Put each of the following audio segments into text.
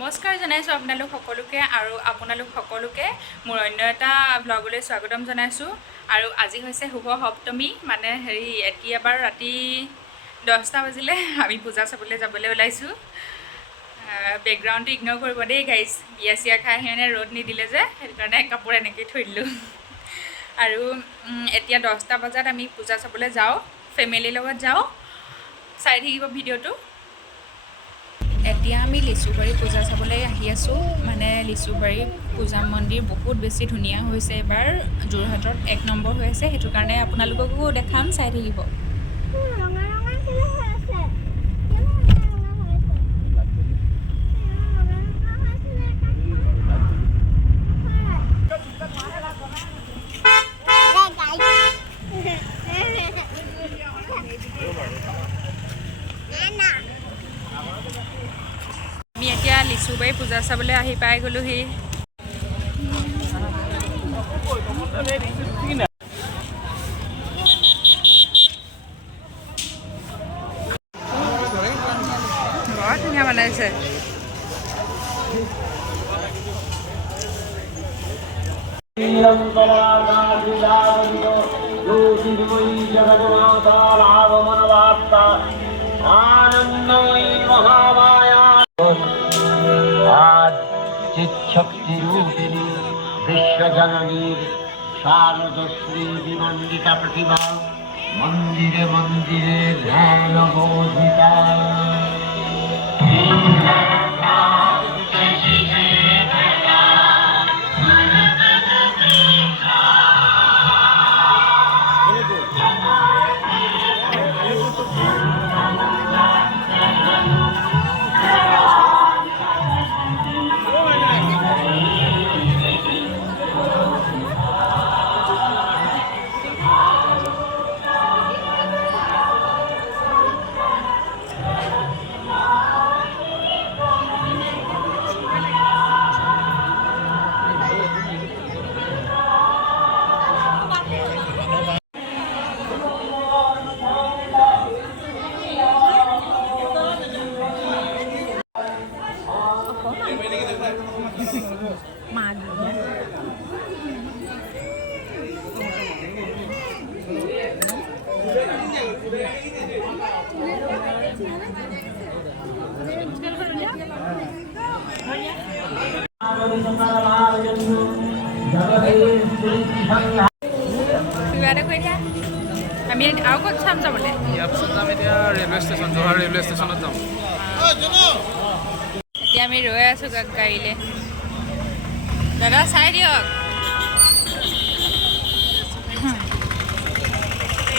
নমস্কাৰ জনাইছোঁ আপোনালোক সকলোকে আৰু আপোনালোক সকলোকে মোৰ অন্য এটা ব্লগলৈ স্বাগতম জনাইছোঁ। আৰু আজি হৈছে শুভ সপ্তমী, মানে এতিয়া বাৰু ৰাতি 10টা বাজিলে আমি পূজা চাবলৈ যাবলৈ ওলাইছোঁ। বেকগ্ৰাউণ্ডটো ইগন'ৰ কৰিব দেই গাইজ, বিয়া চিয়া খাই আহি মানে ৰ'দ নিদিলে যে, সেইটো কাৰণে কাপোৰ এনেকৈ থৈ দিলোঁ। আৰু এতিয়া 10টা বজাত আমি পূজা চাবলৈ যাওঁ, ফেমিলিৰ লগত যাওঁ, চাই থাকিব ভিডিঅ'টো। এতিয়া আমি লিচুবাৰী পূজা চাবলৈ আহি আছোঁ। মানে লিচুবাৰী পূজা মন্দিৰ বহুত বেছি ধুনীয়া হৈছে এইবাৰ, যোৰহাটত 1 নম্বৰ হৈ আছে, সেইটো কাৰণে আপোনালোককো দেখাম, চাই থাকিব। আমি এতিয়া লিচুবাৰী পূজা চাবলৈ আহি পাই গ'লোহি। বৰ ধুনীয়া বনাইছে। आज चिच्छक्ति रूपिणी विश्वजननीर शारदश्री विमंडिता प्रतिभा मंदिरे मंदिरे ध्यान बोधिता আমি আৰু ক'ত চাম যাবলৈ? ইয়াৰ পিছত যাম এতিয়া ৰেলৱে ষ্টেচন, যোৰহাট ৰেলৱে ষ্টেচনত যাম। এতিয়া আমি ৰৈ আছোঁ গাড়ীলৈ। দাদা চাই দিয়ক,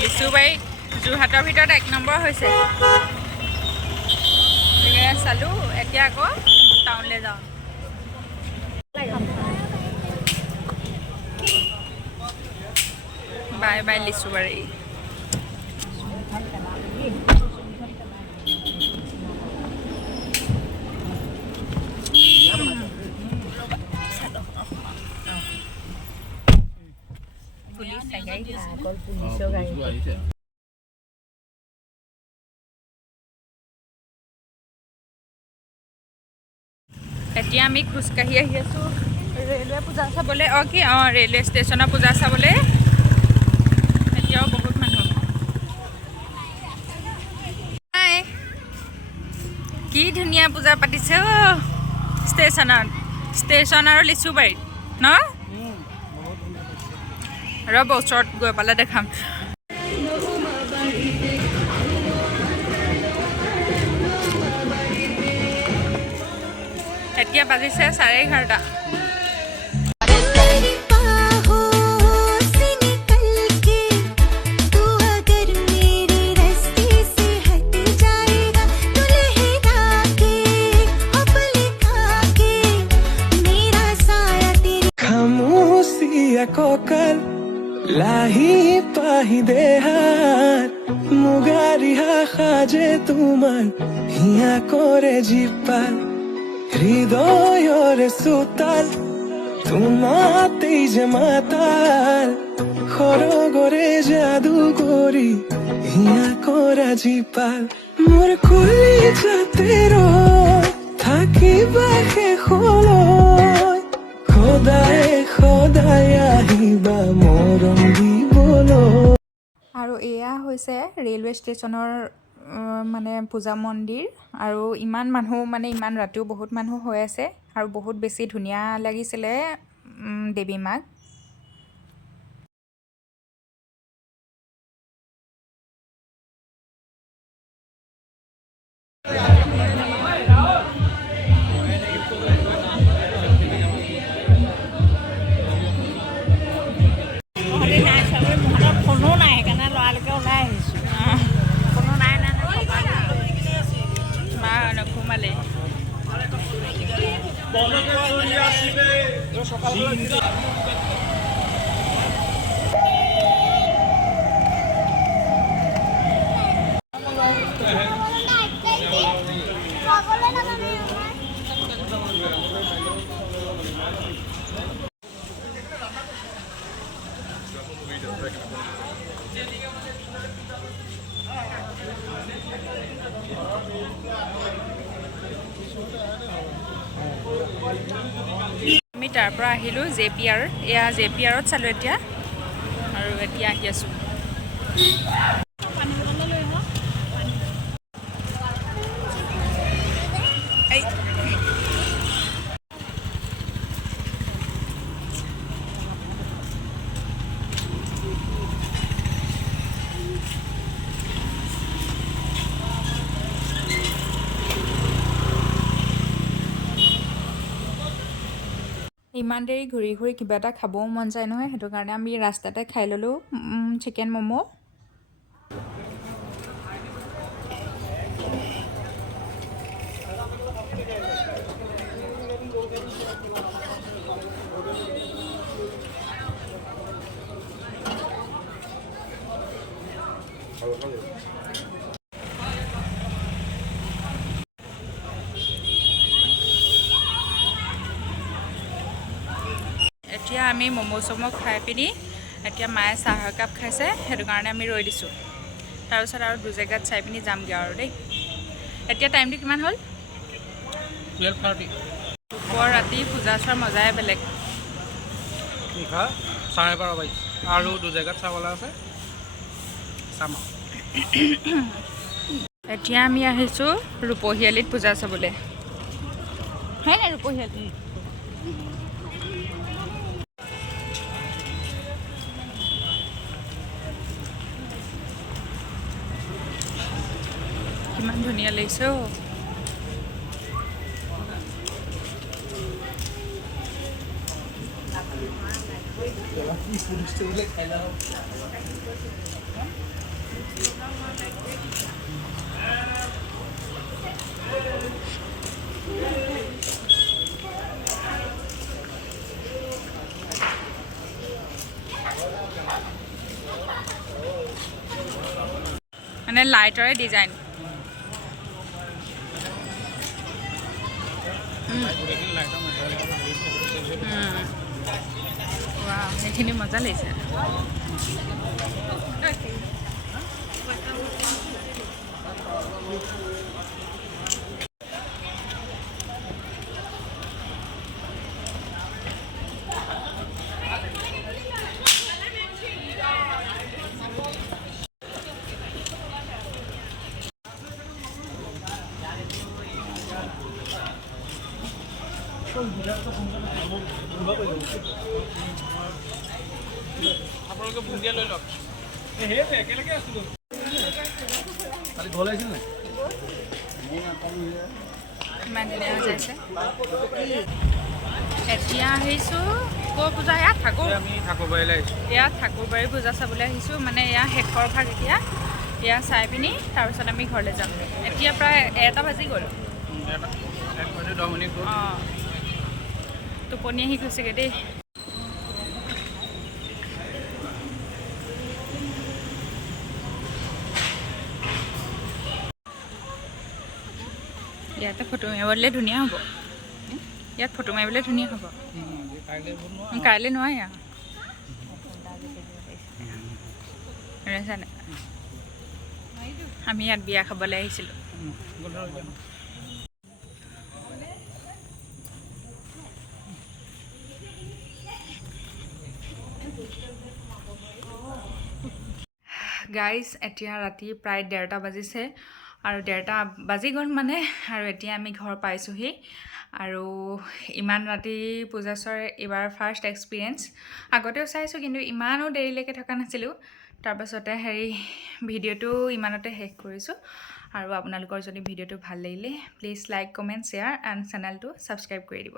লিচুবাৰী যোৰহাটৰ ভিতৰত 1 নম্বৰ হৈছে। সেইকাৰণে চালোঁ, এতিয়া আকৌ টাউনলৈ যাওঁ। Bye bye Lichubari. এতিয়া আমি খোজকাঢ়ি আহি আছোঁ ৰেলৱে পূজা চাবলৈ। ৰেলৱে ষ্টেচনৰ পূজা চাবলৈ। এতিয়াও বহুত মানুহ। কি ধুনীয়া পূজা পাতিছে ষ্টেচন আৰু লিচুবাৰীত ন? ৰ'ব ওচৰত গৈ পালে দেখাম। এতিয়া বাজিছে 11:30। লাহি পাহি দেহাৰ মুগাৰিহা সাজে তোমাৰ হিয়া কৰে জীপাল হৃদয়ৰে চোতাল তোমাতেই যে মাতাল সৰগৰে যাদু কৰি হিয়া কৰা জীপাল মোৰ কলিজাতে থাকিবা শেষলৈ সদায় সদায় আহিবা মৰম দিবলৈ। আৰু এয়া হৈছে ৰেলৱে ষ্টেচনৰ মানে পূজা মন্দিৰ আৰু ইমান মানুহ মানে ইমান ৰাতিও বহুত মানুহ হৈ আছে আৰু বহুত বেছি ধুনীয়া লাগিছিলে দেৱী মাক। ফোনো নাই সেইকাৰণে লৰালৰিকে ওলাই আহিছোঁ। ফোনো নাই মা নোসোমালে। আমি তাৰ পৰা আহিলোঁ JPR, এয়া JPRত চালোঁ এতিয়া আৰু এতিয়া আহি আছোঁ। ইমান দেৰি ঘূৰি ঘূৰি কিবা এটা খাবও মন যায় নহয়, সেইটো কাৰণে আমি ৰাস্তাতে খাই ল'লোঁ চিকেন ম'ম'। এতিয়া আমি ম'ম' চম' খাই পিনি এতিয়া মায়ে চাহ একাপ খাইছে, সেইটো কাৰণে আমি ৰৈ দিছোঁ। তাৰপিছত আৰু 2 জেগাত চাই পিনি যামগৈ আৰু দেই। এতিয়া টাইমটো কিমান হ'ল? 12:30 পুৱা ৰাতি পূজা চোৱাৰ মজাই বেলেগ। নিশা 12:30 বাজিছে আৰু 2 জেগাত চাবলৈ আছে, চাম। এতিয়া আমি আহিছোঁ ৰূপহীয়ালিত পূজা চাবলৈ, হয় নাই ৰূপহীয়ালি? কিমান ধুনীয়া লাগিছে অ'। মানে লাইটৰে ডিজাইন। সেইখিনি মজা লাগিছে। আপোনালোকে বুন্দিয়া লৈ লওক। একেলগে আছিলোঁ কালি ঘৰলৈ আহিছিল নাই? ইমান ধুনীয়া হৈ যাইছে। এতিয়া আহিছোঁ ক'ৰ পূজা? ইয়াত ঠাকুৰ, আমি ঠাকুৰবাৰীলৈ আহিছোঁ। ইয়াত ঠাকুৰবাৰী পূজা চাবলৈ আহিছোঁ। মানে এয়া শেষৰ ভাগ এতিয়া এয়া চাই পিনি তাৰপিছত আমি ঘৰলৈ যাম। এতিয়া প্ৰায় 1টা বাজি গ'ল। 1:10 মিনিট গ'ল। অঁ, টোপনি আহি গৈছেগৈ দেই। ইয়াতে ফটো মাৰিবলৈ ধুনীয়া হ'ব। ইয়াত ফটো মাৰিবলৈ ধুনীয়া হ'ব। কাইলৈ নোৱাৰি আৰু আমি ইয়াত বিয়া খাবলৈ আহিছিলোঁ। গাইজ এতিয়া ৰাতি প্ৰায় 1:30 বাজিছে আৰু 1:30 বাজি গ'ল মানে আৰু এতিয়া আমি ঘৰ পাইছোঁহি আৰু ইমান ৰাতি পূজা চোৱাৰ এইবাৰ ফাৰ্ষ্ট এক্সপিৰিয়েঞ্চ আগতেও চাইছোঁ কিন্তু ইমানো দেৰিলৈকে থকা নাছিলোঁ তাৰপাছতে ভিডিঅ'টো ইমানতে শেষ কৰিছোঁ আৰু আপোনালোকৰ যদি ভিডিঅ'টো ভাল লাগিলে please like comment share and চেনেলটো ছাবস্ক্ৰাইব কৰি দিব